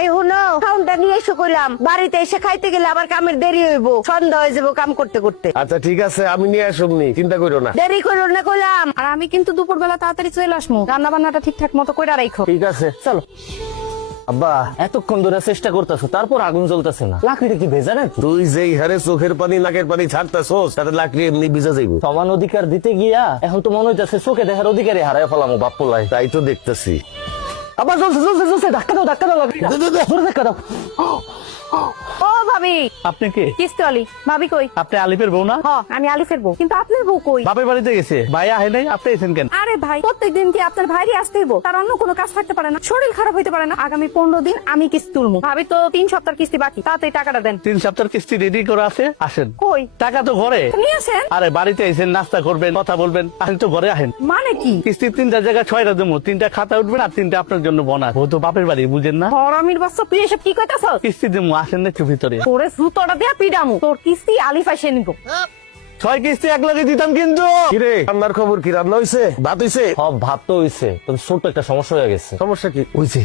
এই হুনো খাউনটা নিয়ে এসে কইলাম বাড়িতে এসে খাইতে গেলে আবার কামের দেরি হইব, সন্ধ্যা হয়ে যাবো কাম করতে করতে। আচ্ছা ঠিক আছে, আমি নিয়ে আসবনি, চিন্তা করো না। দেরি করো না কইলাম। আর আমি কিন্তু দুপুরবেলা তাড়াতাড়ি চলে আসবো, রান্না বান্নাটা ঠিকঠাক মতো কইরা রাখো। ঠিক আছে চলো। আব্বা এতক্ষণ ধরে চেষ্টা করতেছো, তারপর আগুন জ্বলতেছে না। লাকড়িটা কি ভেজা নাকি? তুই যেই হারে চোখের পানি নাকের পানি ছাড়তেছস তাতে লাকড়ি এমনি ভিজা যাইব। সমান অধিকার দিতে গিয়া এখন তো মনে হইতেছে চোখে দেখার অধিকারই হারাই ফেলামো বাপ্পলাই। তাই তো দেখতেছি। আবার জ্বলছে জ্বলছে জ্বলছে, ধাক্কা দাও লাকড়ি জোরে ধাক্কা দাও। ও ভাবি, আপনি কে? কিস্তিওয়ালি ভাবি কই? আপনি আলিফের বউ না? হ, আমি আলিফের বউ, কিন্তু আপনার বউ কই? বাপের বাড়িতে গেছে, ভাই আহে নাই, আপনি এসেন কেন? আরে ভাই, প্রত্যেকদিন কি আপনার ভাইরই আসতে হইব? তার অন্য কোনো কাজ থাকতে পারে না? শরীর খারাপ হইতে পারে না? আগামী 15 দিন আমি কিস্তি তুলবো। ভাবি তো 3 সপ্তাহ কিস্তি বাকি, তাড়াতাড়ি টাকাটা দেন। 3 সপ্তাহের কিস্তি রেডি করে আছে, আসেন। কই? টাকা তো ঘরে। নিয়ে আসেন। আরে বাড়িতে এসেন, নাস্তা করবেন, কথা বলবেন, আসেন তো ঘরে আহেন। মানে কি? কিস্তি 3টা জায়গায় 6টা দেবো, 3টা খাতা উঠবেন আর 3টা আপনার জন্য বোনাস। ও তো বাপের বাড়ি, বুঝেন না? হরামির বাচ্চা, তুই এসব কি কইতাছস? কিস্তি দেবো, আসেন না একটু ভিতরে। তোরে জুতোটা দিয়া পিডামু, তোর কিস্তি আলিফ এসে নিব। 6 কিস্তি এক লগে দিতাম কিন্তু। কিরে রান্নার খবর কি? রান্না হইছে? ভাত হইছে? সব ভাত তো হইছে, তবে ছোট্ট একটা সমস্যা হয়ে গেছে। সমস্যা কি? হইছে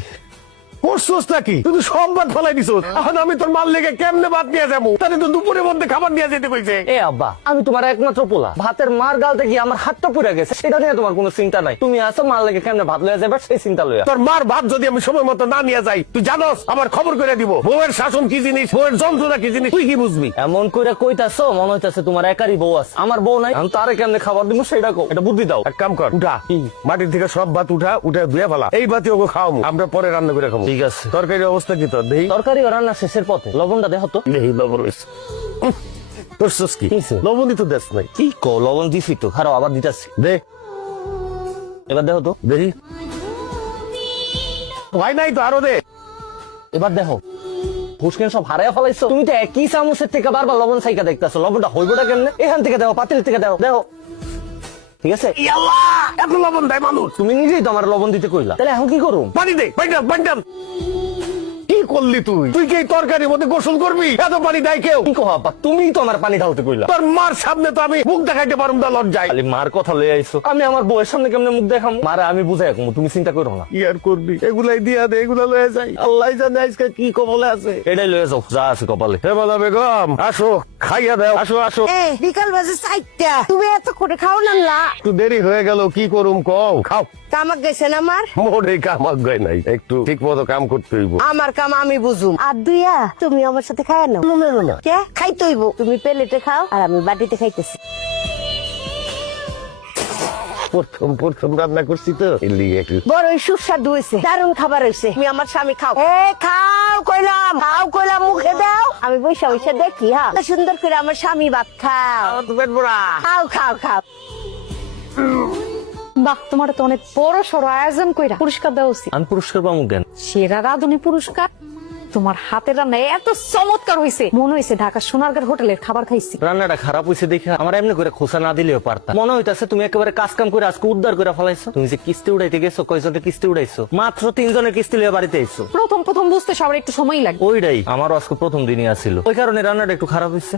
করছস নাকি? তুই তো সব ভাত ফেলাই দিছস। এখন আমি তোর মাল লেগে কেমনে ভাত নিয়ে যাবো? তাহলে তো দুপুরের মধ্যে খাবার নিয়ে যেতে কইছে। এ আব্বা, আমি তোমার একমাত্র পোলা, ভাতের মার গালতে গিয়ে আমার হাতটা পুড়ে গেছে, সেটা নিয়ে তোমার কোনো চিন্তা নাই। তুমি আসো মার লেগে কেমনে ভাত লইয়া যাবে সেই চিন্তা লইয়া। তোর মার ভাত যদি আমি সময় মতো না নিয়ে যাই, তুই জানোস আমার খবর করে দিব। বউয়ের শাসন কি জিনিস, বউয়ের যন্ত্রণা কি জিনিস, তুই কি বুঝবি? এমন কইরা কইতাছো মনে হইতাছে তোমার একারই বউ আছে, আমার বউ নাই। আমি তারে কেমনে খাবার দিব সেটা কও, এটা বুদ্ধি দাও। এক কাম কর, উঠা মাটির থেকে সব ভাত উঠা ধুয়ে ফেলা। এই ভাতি ওকে খাওয়াবো, আমরা পরে রান্না করে খাবো। ঠিক আছে। তরকারির অবস্থা কি তোর? দেই তরকারি ও রান্না শেষের পথে, লবণটা দেখো তো। দেই লবণ হইছে। করছস কি? কিসে? লবণই তো দেশ নাই। কি কও, লবণ দিছি তো, খারাপ আবার দিতাছি। দে এবার দেখো তো। দেখি হয় নাই তো, আরো দে। এবার দেখো ফুসকেন সব হারাইয়া ফেলাইছো। তুমি তো একই চামচের থেকে বারবার লবণ সাইকা দেখতেছো, লবণটা হইবটা কেমনে? এখান থেকে দেখো, পাতিল থেকে দেখো দেখো। ঠিক আছে? ইয়াল্লাহ, এত লবণ দেয় মানুষ? তুমি নিজেই তো আমার লবণ দিতে কইলা, তাহলে এখন কি করুম? পানি দে, পানি কি করলি তুই? তুই কি এই তরকারির মধ্যে গোসল করবি? এত পানি দেয় কেউ? কি কো আপা, তুমিই তো আমার পানি ঢালতে কইলা। তোর মার সামনে তো আমি মুখ দেখাইতে পারুম না, লজ্জায়। খালি মার কথা লয়ে আইছো, আমি আমার বউয়ের সামনে কেমনে মুখ দেখাম? মারে আমি বুঝাই রাখবো, তুমি চিন্তা করো না। কি আর করবি? এগুলাই দিয়া দে, এগুলা লয়ে যাই। আল্লাহ জানে আজকে কি কবলে আছে। এটাই লয়ে যাও, যা আছে কপালে। হে বলা বেগম, আসো খাইয়া দাও, আসো আসো। এ বিকাল বাজে 4টা, তুমি এত করে খাও না? একটু দেরি হয়ে গেল, কি করুম কও? খাও। কামাক গেছেন আমার? মোরে কামাক গায় নাই, একটু ঠিক মতো কাম করতে হইব। আমার কাম আমি বুঝুম। আর দুইয়া তুমি আমার সাথে খায় না? না কে খাইতে হইব? তুমি প্লেটে খাও আর আমি বাটিতে খাইতেছি। প্রথম রান্না করছি তো, এর লিগে একটু বড় সুস্বাদু হয়েছে, দারুণ খাবার হয়েছে। তুমি আমার স্বামী খাও। এ খাও কইলাম, খাও কইলাম, মুখে দাও। আমি বৈশা বৈশা দেখি। হ্যাঁ, সুন্দর করে আমার স্বামী ভাত খাও। পেট ভরা। খাও খাও খাও। বাহ, তোমার তো অনেক বড় সড় আয়োজন কইরা পুরস্কার দেওয়া উচিত। আমি পুরস্কার পাবো কেন? সেরা রাঁধুনি পুরস্কার। তোমার হাতের রান্না এত চমৎকার হয়েছে, মনে হয়েছে ঢাকা সোনারগাঁর হোটেলের খাবার খাইছি। রান্নাটা খারাপ হয়েছে দেখে আমার এমনি করে খোসা না দিলেও পারতাম। মনে হইতাছে তুমি একেবারে কাজ কাম করে আজকে উদ্ধার করে ফেলাইছো। তুমি যে কিস্তি উড়াইতে গেছো, কয়জনের কিস্তি উড়াইছো? মাত্র 3 জনের কিস্তি লিয়ে বাড়িতে আইছো। প্রথম বুঝতে সবার একটু সময় লাগে। ওইটাই আমারও আজকে প্রথম দিনই আসিল, ওই কারণে রান্নাটা একটু খারাপ হয়েছে।